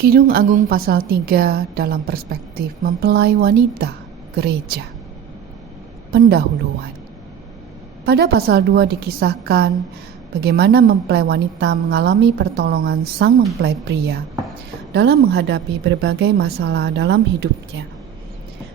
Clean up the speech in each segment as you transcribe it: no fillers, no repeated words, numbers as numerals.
Kidung Agung pasal 3 dalam perspektif mempelai wanita gereja. Pendahuluan. Pada pasal 2 dikisahkan bagaimana mempelai wanita mengalami pertolongan sang mempelai pria dalam menghadapi berbagai masalah dalam hidupnya.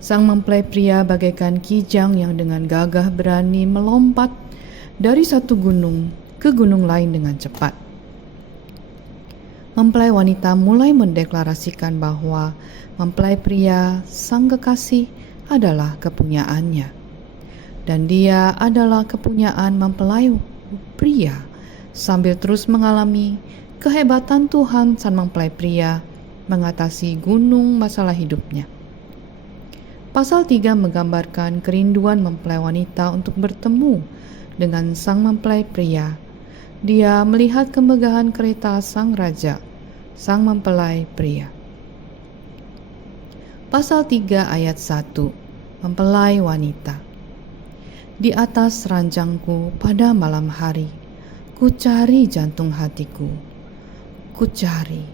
Sang mempelai pria bagaikan kijang yang dengan gagah berani melompat dari satu gunung ke gunung lain dengan cepat. Mempelai wanita mulai mendeklarasikan bahwa mempelai pria, sang kekasih, adalah kepunyaannya. Dan dia adalah kepunyaan mempelai pria, sambil terus mengalami kehebatan Tuhan sang mempelai pria mengatasi gunung masalah hidupnya. Pasal 3 menggambarkan kerinduan mempelai wanita untuk bertemu dengan sang mempelai pria. Dia melihat kemegahan kereta sang raja, sang mempelai pria. Pasal 3 ayat 1, mempelai wanita. Di atas ranjangku pada malam hari, ku cari jantung hatiku. Ku cari,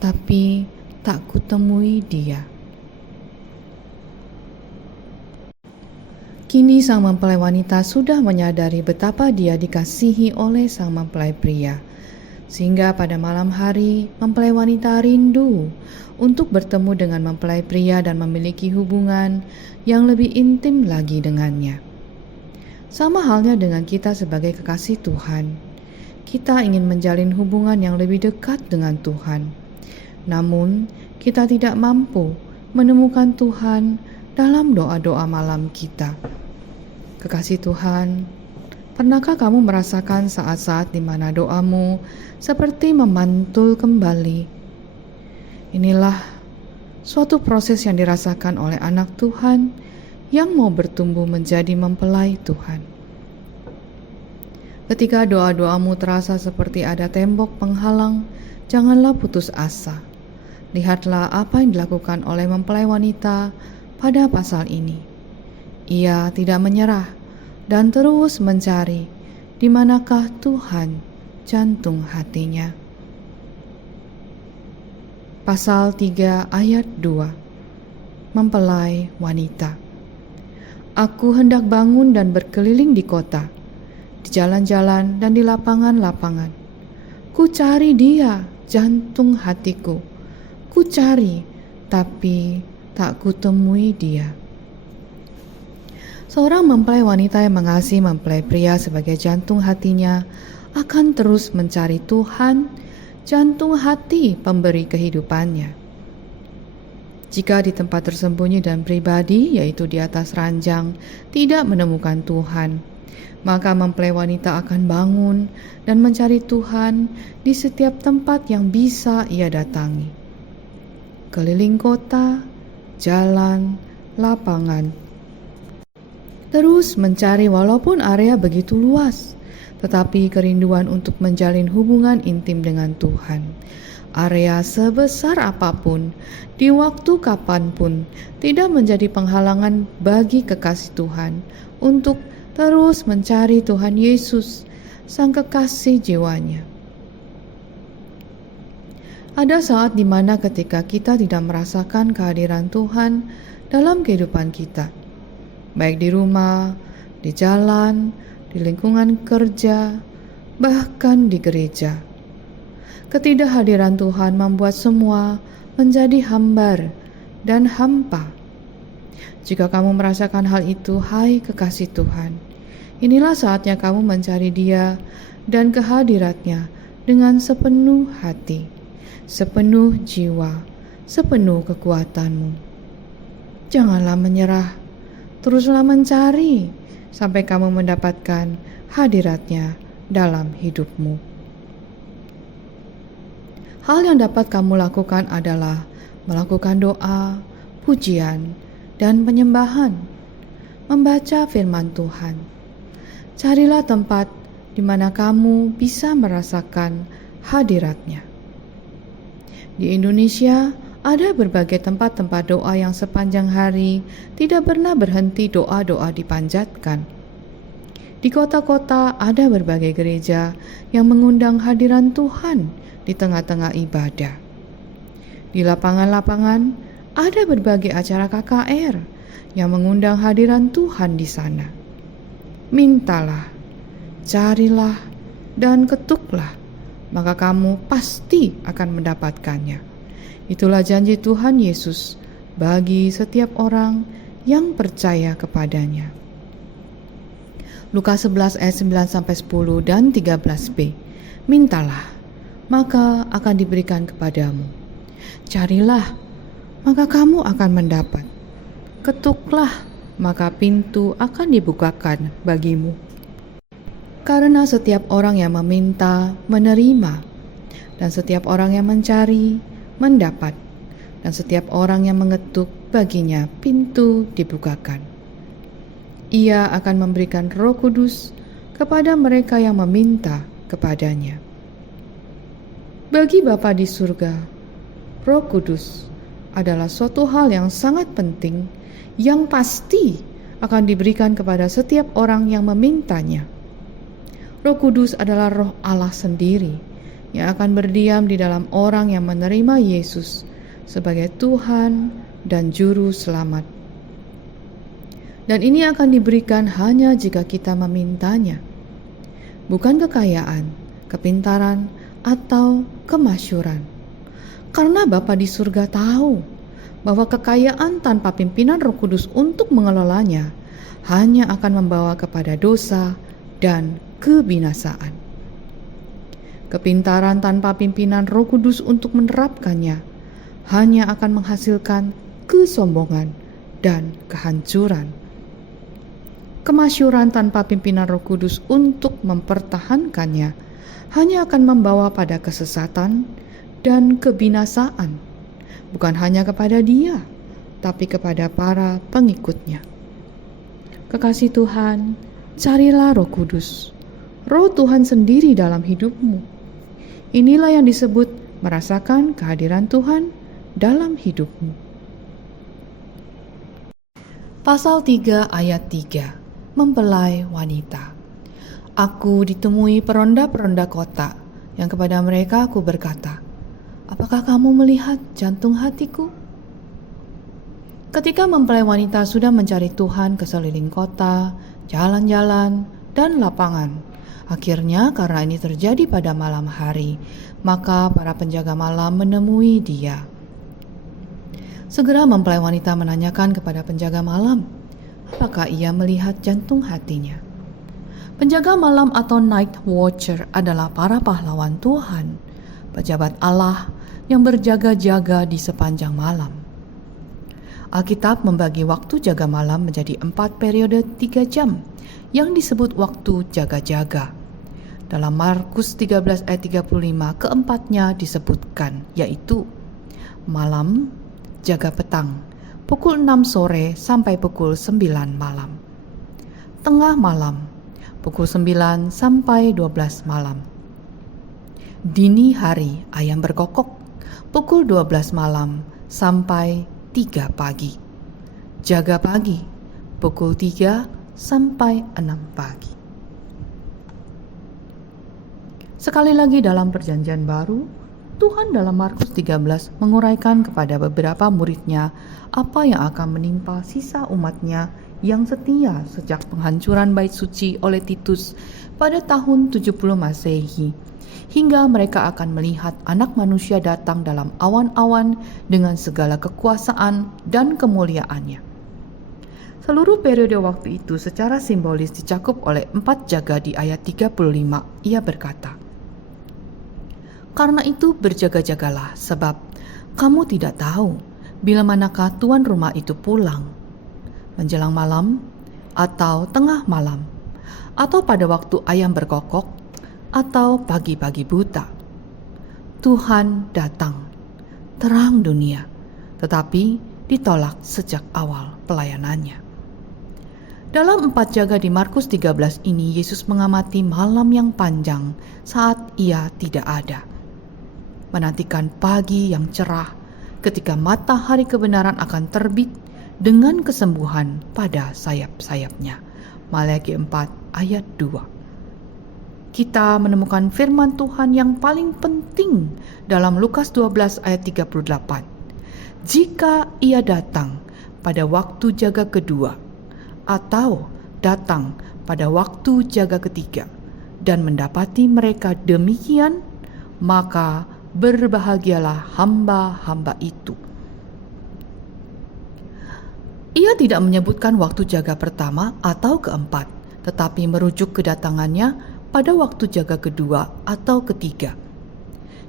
tapi tak kutemui dia. Kini sang mempelai wanita sudah menyadari betapa dia dikasihi oleh sang mempelai pria. Sehingga pada malam hari, mempelai wanita rindu untuk bertemu dengan mempelai pria dan memiliki hubungan yang lebih intim lagi dengannya. Sama halnya dengan kita sebagai kekasih Tuhan. Kita ingin menjalin hubungan yang lebih dekat dengan Tuhan. Namun, kita tidak mampu menemukan Tuhan dalam doa-doa malam kita. Kekasih Tuhan, pernahkah kamu merasakan saat-saat di mana doamu seperti memantul kembali? Inilah suatu proses yang dirasakan oleh anak Tuhan yang mau bertumbuh menjadi mempelai Tuhan. Ketika doa-doamu terasa seperti ada tembok penghalang, janganlah putus asa. Lihatlah apa yang dilakukan oleh mempelai wanita pada pasal ini. Ia tidak menyerah dan terus mencari di manakah Tuhan jantung hatinya. Pasal 3 ayat 2, mempelai wanita. Aku hendak bangun dan berkeliling di kota, di jalan-jalan dan di lapangan-lapangan. Ku cari dia, jantung hatiku. Ku cari, tapi tak kutemui dia. Seorang mempelai wanita yang mengasihi mempelai pria sebagai jantung hatinya akan terus mencari Tuhan, jantung hati pemberi kehidupannya. Jika di tempat tersembunyi dan pribadi, yaitu di atas ranjang, tidak menemukan Tuhan, maka mempelai wanita akan bangun dan mencari Tuhan di setiap tempat yang bisa ia datangi. Keliling kota, jalan, lapangan. Terus mencari walaupun area begitu luas, tetapi kerinduan untuk menjalin hubungan intim dengan Tuhan. Area sebesar apapun, di waktu kapanpun, tidak menjadi penghalangan bagi kekasih Tuhan untuk terus mencari Tuhan Yesus, sang kekasih jiwanya. Ada saat di mana ketika kita tidak merasakan kehadiran Tuhan dalam kehidupan kita, baik di rumah, di jalan, di lingkungan kerja, bahkan di gereja. Ketidakhadiran Tuhan membuat semua menjadi hambar dan hampa. Jika kamu merasakan hal itu, hai kekasih Tuhan, inilah saatnya kamu mencari Dia dan kehadiratnya dengan sepenuh hati, sepenuh jiwa, sepenuh kekuatanmu. Janganlah menyerah. Teruslah mencari sampai kamu mendapatkan hadiratnya dalam hidupmu. Hal yang dapat kamu lakukan adalah melakukan doa, pujian, dan penyembahan, membaca firman Tuhan. Carilah tempat di mana kamu bisa merasakan hadiratnya. Di Indonesia, ada berbagai tempat-tempat doa yang sepanjang hari tidak pernah berhenti doa-doa dipanjatkan. Di kota-kota ada berbagai gereja yang mengundang hadiran Tuhan di tengah-tengah ibadah. Di lapangan-lapangan ada berbagai acara KKR yang mengundang hadiran Tuhan di sana. Mintalah, carilah, dan ketuklah, maka kamu pasti akan mendapatkannya. Itulah janji Tuhan Yesus bagi setiap orang yang percaya kepadanya. Lukas 11 ayat 9-10 dan 13b. Mintalah, maka akan diberikan kepadamu. Carilah, maka kamu akan mendapat. Ketuklah, maka pintu akan dibukakan bagimu. Karena setiap orang yang meminta, menerima, dan setiap orang yang mencari, mendapat, dan setiap orang yang mengetuk, baginya pintu dibukakan. Ia akan memberikan Roh Kudus kepada mereka yang meminta kepadanya. Bagi Bapa di surga, Roh Kudus adalah suatu hal yang sangat penting yang pasti akan diberikan kepada setiap orang yang memintanya. Roh Kudus adalah Roh Allah sendiri yang akan berdiam di dalam orang yang menerima Yesus sebagai Tuhan dan Juru Selamat. Dan ini akan diberikan hanya jika kita memintanya. Bukan kekayaan, kepintaran, atau kemasyhuran. Karena Bapa di surga tahu bahwa kekayaan tanpa pimpinan Roh Kudus untuk mengelolanya hanya akan membawa kepada dosa dan kebinasaan. Kepintaran tanpa pimpinan Roh Kudus untuk menerapkannya hanya akan menghasilkan kesombongan dan kehancuran. Kemasyhuran tanpa pimpinan Roh Kudus untuk mempertahankannya hanya akan membawa pada kesesatan dan kebinasaan, bukan hanya kepada dia, tapi kepada para pengikutnya. Kekasih Tuhan, carilah Roh Kudus, Roh Tuhan sendiri dalam hidupmu. Inilah yang disebut merasakan kehadiran Tuhan dalam hidupmu. Pasal 3 ayat 3. Mempelai wanita. Aku ditemui peronda-peronda kota, yang kepada mereka aku berkata, apakah kamu melihat jantung hatiku? Ketika mempelai wanita sudah mencari Tuhan ke seliling kota, jalan-jalan, dan lapangan, akhirnya karena ini terjadi pada malam hari, maka para penjaga malam menemui dia. Segera mempelai wanita menanyakan kepada penjaga malam, apakah ia melihat jantung hatinya? Penjaga malam atau night watcher adalah para pahlawan Tuhan, pejabat Allah yang berjaga-jaga di sepanjang malam. Alkitab membagi waktu jaga malam menjadi 4 periode 3 jam yang disebut waktu jaga-jaga. Dalam Markus 13 ayat 35 keempatnya disebutkan, yaitu malam, jaga petang, pukul 6 sore sampai pukul 9 malam. Tengah malam, pukul 9 sampai 12 malam. Dini hari, ayam berkokok, pukul 12 malam sampai 3 pagi. Jaga pagi, pukul 3 sampai 6 pagi. Sekali lagi dalam Perjanjian Baru, Tuhan dalam Markus 13 menguraikan kepada beberapa muridnya apa yang akan menimpa sisa umatnya yang setia sejak penghancuran bait suci oleh Titus pada tahun 70 Masehi, hingga mereka akan melihat Anak Manusia datang dalam awan-awan dengan segala kekuasaan dan kemuliaannya. Seluruh periode waktu itu secara simbolis dicakup oleh 4 jaga di ayat 35. Ia berkata, karena itu berjaga-jagalah, sebab kamu tidak tahu bila manakah tuan rumah itu pulang, menjelang malam, atau tengah malam, atau pada waktu ayam berkokok, atau pagi-pagi buta. Tuhan datang, terang dunia, tetapi ditolak sejak awal pelayanannya. Dalam 4 jaga di Markus 13 ini, Yesus mengamati malam yang panjang saat ia tidak ada. Menantikan pagi yang cerah ketika matahari kebenaran akan terbit dengan kesembuhan pada sayap-sayapnya. Maleakhi 4 ayat 2. kita menemukan firman Tuhan yang paling penting dalam Lukas 12 ayat 38. Jika ia datang pada waktu jaga kedua atau datang pada waktu jaga ketiga dan mendapati mereka demikian, maka berbahagialah hamba-hamba itu. Ia tidak menyebutkan waktu jaga pertama atau keempat, tetapi merujuk kedatangannya pada waktu jaga kedua atau ketiga.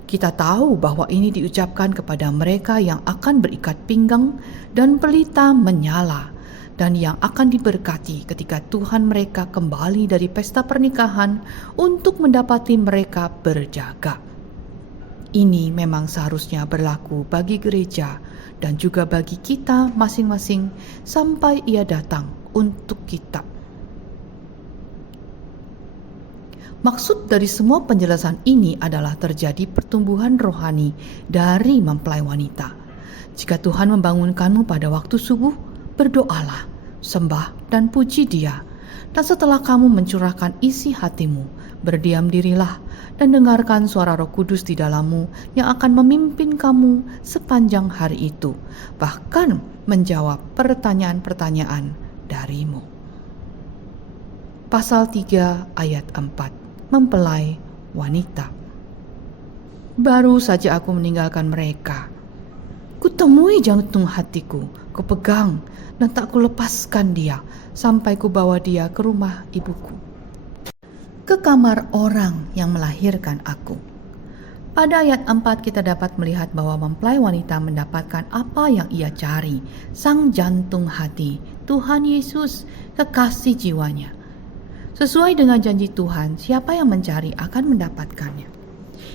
Kita tahu bahwa ini diucapkan kepada mereka yang akan berikat pinggang dan pelita menyala, dan yang akan diberkati ketika Tuhan mereka kembali dari pesta pernikahan untuk mendapati mereka berjaga. Ini memang seharusnya berlaku bagi gereja dan juga bagi kita masing-masing sampai ia datang untuk kita. Maksud dari semua penjelasan ini adalah terjadi pertumbuhan rohani dari mempelai wanita. Jika Tuhan membangunkanmu pada waktu subuh, berdoalah, sembah dan puji Dia. Dan setelah kamu mencurahkan isi hatimu, berdiam dirilah dan dengarkan suara Roh Kudus di dalammu yang akan memimpin kamu sepanjang hari itu, bahkan menjawab pertanyaan-pertanyaan darimu. Pasal 3 ayat 4. Mempelai wanita. Baru saja aku meninggalkan mereka. Kutemui jantung hatiku, kupegang dan tak kulepaskan dia sampai kubawa dia ke rumah ibuku, ke kamar orang yang melahirkan aku. Pada ayat 4 kita dapat melihat bahwa mempelai wanita mendapatkan apa yang ia cari, sang jantung hati, Tuhan Yesus, kekasih jiwanya. Sesuai dengan janji Tuhan, siapa yang mencari akan mendapatkannya.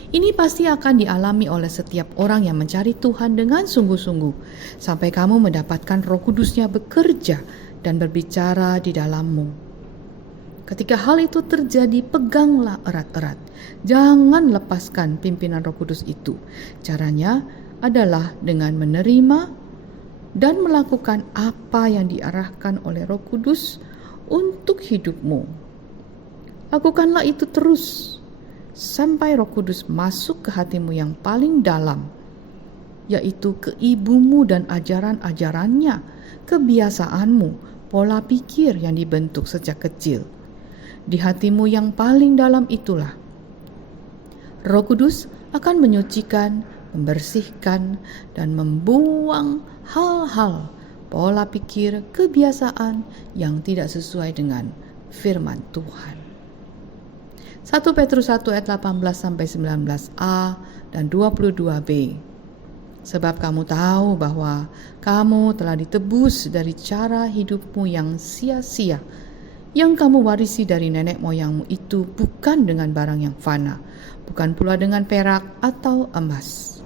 Ini pasti akan dialami oleh setiap orang yang mencari Tuhan dengan sungguh-sungguh, sampai kamu mendapatkan Roh Kudus-Nya bekerja dan berbicara di dalammu. Ketika hal itu terjadi, peganglah erat-erat. Jangan lepaskan pimpinan Roh Kudus itu. Caranya adalah dengan menerima dan melakukan apa yang diarahkan oleh Roh Kudus untuk hidupmu. Lakukanlah itu terus sampai Roh Kudus masuk ke hatimu yang paling dalam, yaitu ke ibumu dan ajaran-ajarannya, kebiasaanmu, pola pikir yang dibentuk sejak kecil. Di hatimu yang paling dalam itulah Roh Kudus akan menyucikan, membersihkan, dan membuang hal-hal, pola pikir, kebiasaan yang tidak sesuai dengan firman Tuhan. 1 Petrus 1 ayat 18-19a dan 22b. Sebab kamu tahu bahwa kamu telah ditebus dari cara hidupmu yang sia-sia, yang kamu warisi dari nenek moyangmu itu, bukan dengan barang yang fana, bukan pula dengan perak atau emas,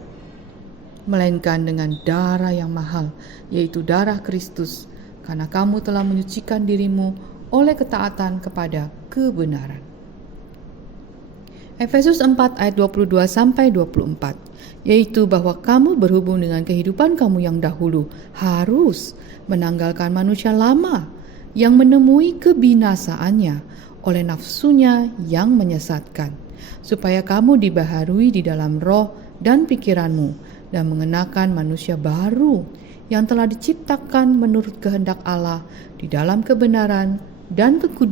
melainkan dengan darah yang mahal, yaitu darah Kristus, karena kamu telah menyucikan dirimu oleh ketaatan kepada kebenaran. Efesus 4 ayat 22-24, yaitu bahwa kamu berhubung dengan kehidupan kamu yang dahulu harus menanggalkan manusia lama yang menemui kebinasaannya oleh nafsunya yang menyesatkan, supaya kamu dibaharui di dalam roh dan pikiranmu dan mengenakan manusia baru yang telah diciptakan menurut kehendak Allah di dalam kebenaran dan kekudusan